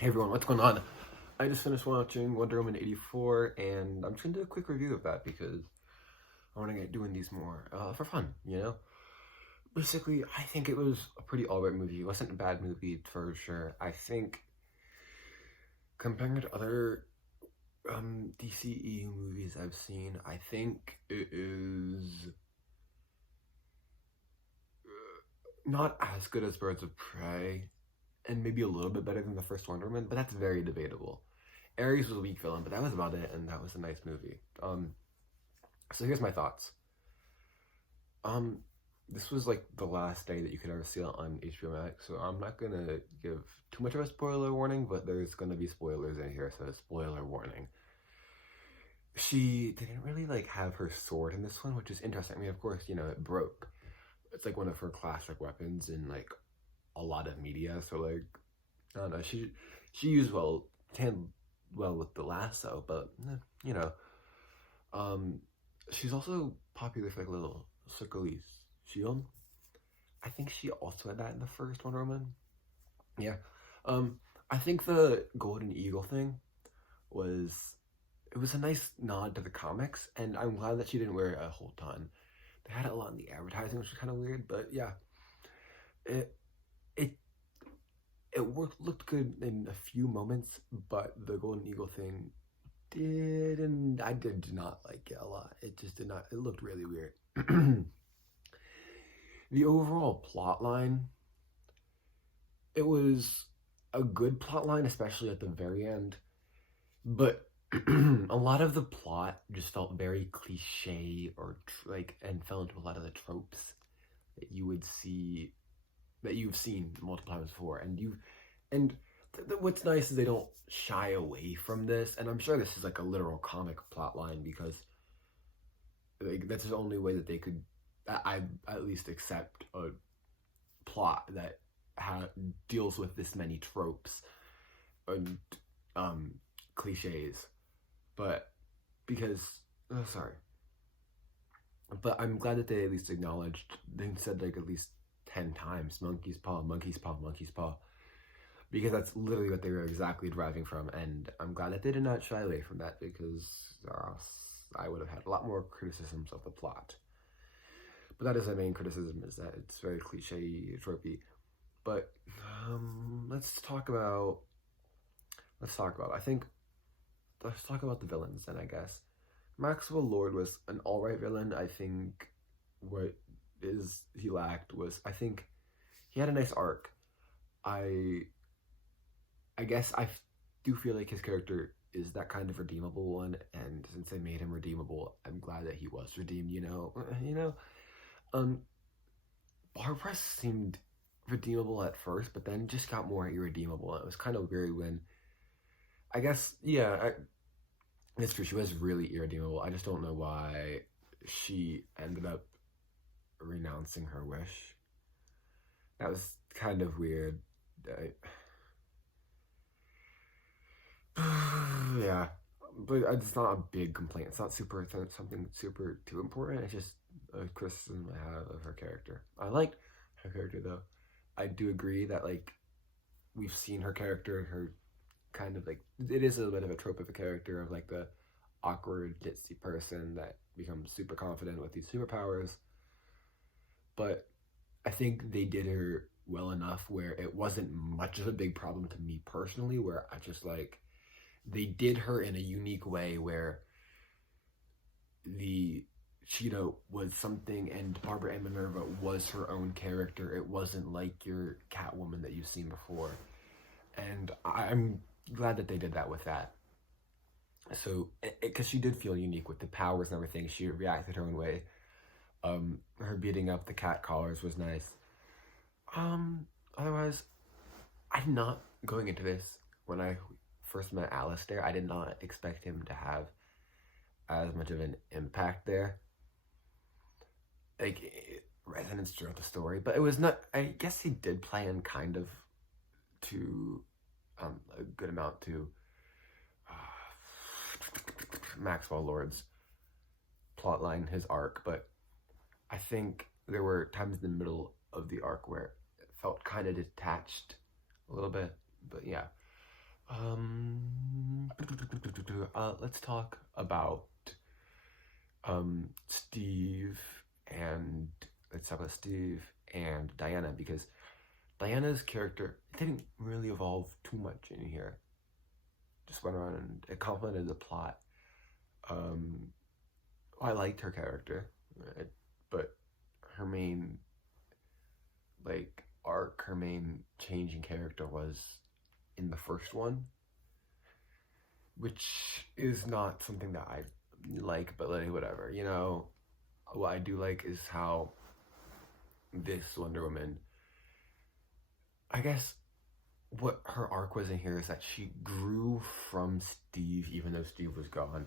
Hey everyone, what's going on? I just finished watching Wonder Woman 84 and I'm just gonna do a quick review of that because I want to get doing these more for fun, you know? Basically, I think it was a pretty alright movie. It wasn't a bad movie for sure. I think compared to other DCEU movies I've seen, I think it is not as good as Birds of Prey and maybe a little bit better than the first Wonder Woman, but that's very debatable. Ares was a weak villain, but that was about it, and that was a nice movie. So here's my thoughts. Um, this was like the last day that you could ever see it on HBO Max, so I'm not gonna give too much of a spoiler warning, but there's gonna be spoilers in here, so spoiler warning. She didn't really like have her sword in this one, which is interesting. I mean, of course, it broke. It's like one of her classic weapons in like a lot of media, so like I don't know. She used hand well with the lasso, but you know, um, she's also popular for like a little circly shield. I think she also had that in the first Wonder Woman. Yeah. Um, I think the Golden Eagle thing was it was a nice nod to the comics, and I'm glad that she didn't wear it a whole ton. They had it a lot in the advertising, which was kind of weird, but yeah, it it looked good in a few moments, but the Golden Eagle thing didn't. I did not like it a lot. It just did not. It looked really weird. The overall plot line, it was a good plot line, especially at the very end. But a lot of the plot just felt very cliche or like, and fell into a lot of the tropes that you would see that you've seen multiple times before, and what's nice is they don't shy away from this, and I'm sure this is like a literal comic plot line because like that's the only way that they could I at least accept a plot that deals with this many tropes and cliches, but because sorry, but I'm glad that they at least acknowledged. They said like at least 10 times, monkey's paw, monkey's paw, monkey's paw, because that's literally what they were exactly deriving from, and I'm glad that they did not shy away from that because I would have had a lot more criticisms of the plot. But that is my main criticism, is that it's very cliche, tropey. But let's talk about. I think let's talk about the villains then. I guess Maxwell Lord was an alright villain. I think what is he lacked was I think he had a nice arc. I I guess do feel like his character is that kind of redeemable one, and since they made him redeemable, I'm glad that he was redeemed. Um, Barbara seemed redeemable at first, but then just got more irredeemable. It was kind of weird when I guess it's true. She was really irredeemable. I just don't know why she ended up renouncing her wish. That was kind of weird. Yeah, but it's not a big complaint. It's not something super too important. It's just a criticism I have of her character. I liked her character though. I do agree that like we've seen her character, her kind of like it is a bit of a trope of a character of like the awkward ditzy person that becomes super confident with these superpowers. But I think they did her well enough where it wasn't much of a big problem to me personally. Where I just like they did her in a unique way where the Cheetah was something and Barbara Ann Minerva was her own character. It wasn't like your Catwoman that you've seen before. And I'm glad that they did that with that. So, because she did feel unique with the powers and everything, she reacted her own way. Her beating up the cat collars was nice. Otherwise, I'm not going into this when I first met Alistair. I did not expect him to have as much of an impact there, like resonance throughout the story. But it was not. I guess he did play in kind of to a good amount to Maxwell Lord's plotline, his arc. But I think there were times in the middle of the arc where it felt kind of detached a little bit. But yeah, Um, let's talk about Steve and let's talk about Steve and Diana because Diana's character didn't really evolve too much in here. Just went around and it complemented the plot. Um, I liked her character, right? But her main like arc, her main change in character was in the first one, which is not something that I like, but like whatever, you know. What I do like is how this Wonder Woman, I guess, what her arc was in here is that she grew from Steve, even though Steve was gone.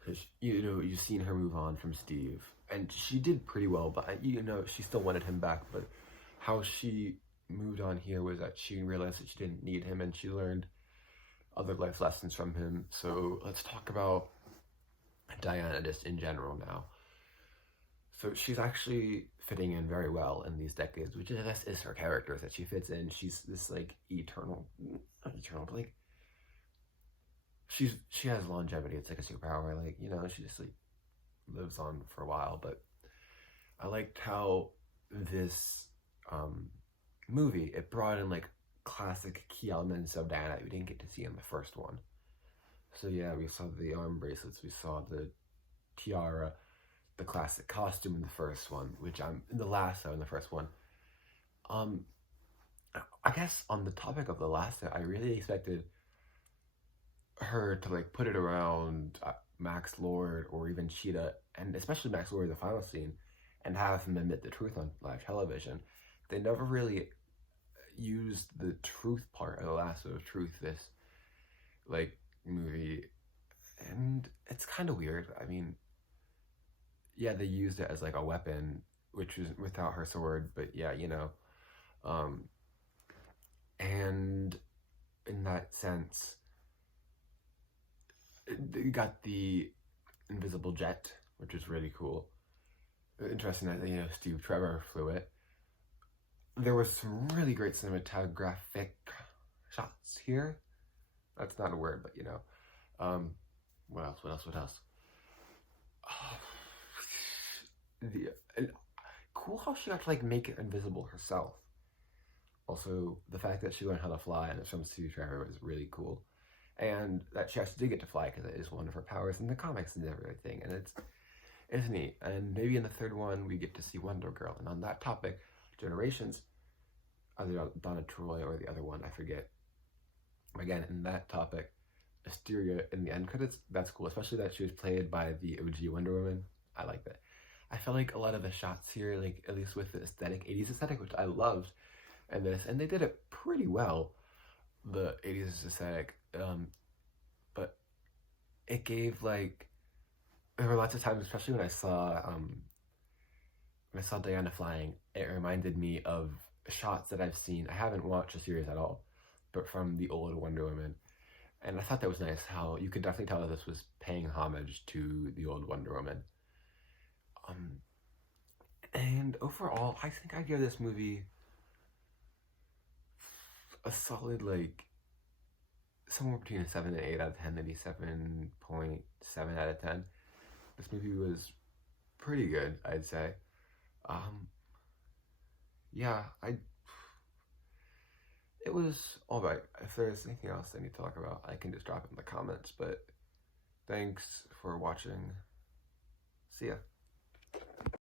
Because you know you've seen her move on from Steve, and she did pretty well. But you know she still wanted him back. But how she moved on here was that she realized that she didn't need him, and she learned other life lessons from him. So let's talk about Diana just in general now. So she's actually fitting in very well in these decades, which I guess is her character, that she fits in. She's this like eternal, not eternal, but like she has longevity. It's like a superpower. Like you know, she just like lives on for a while. But I liked how this movie it brought in like classic key elements of Diana that we didn't get to see in the first one. So yeah, we saw the arm bracelets, we saw the tiara, the classic costume in the first one, which I'm in the lasso in the first one. Um, I guess on the topic of the lasso, I really expected her to like put it around Max Lord or even Cheetah, and especially Max Lord in the final scene, and have him admit the truth on live television. They never really used the truth part of the lasso of truth this like movie, and it's kind of weird. I mean, yeah, they used it as like a weapon, which was without her sword, but yeah, you know, um, and in that sense, it got the invisible jet, which is really cool. Interesting that you know Steve Trevor flew it. There was some really great cinematographic shots here. That's not a word, but you know. Um, what else? What else? What else? the and cool how she got to like make it invisible herself. Also, the fact that she learned how to fly and it's from Steve Trevor was really cool, and that she actually did get to fly because it is one of her powers in the comics and everything, and it's neat. And maybe in the third one we get to see Wonder Girl. And on that topic, Generations, either Donna Troy or the other one, I forget. Again, in that topic, Asteria in the end credits, that's cool, especially that she was played by the OG Wonder Woman. I like that. I felt like a lot of the shots here, like at least with the aesthetic, 80s aesthetic, which I loved, and they did it pretty well, the 80s aesthetic. But it gave like there were lots of times, especially when I saw Diana flying, it reminded me of shots that I've seen. I haven't watched the series at all, but from the old Wonder Woman. And I thought that was nice how you could definitely tell that this was paying homage to the old Wonder Woman. And overall, I think I give this movie a solid, like, somewhere between a 7 and 8 out of 10, maybe 7.7 out of 10. This movie was pretty good, I'd say. Yeah, it was alright. If there's anything else I need to talk about, I can just drop it in the comments. But thanks for watching. See ya.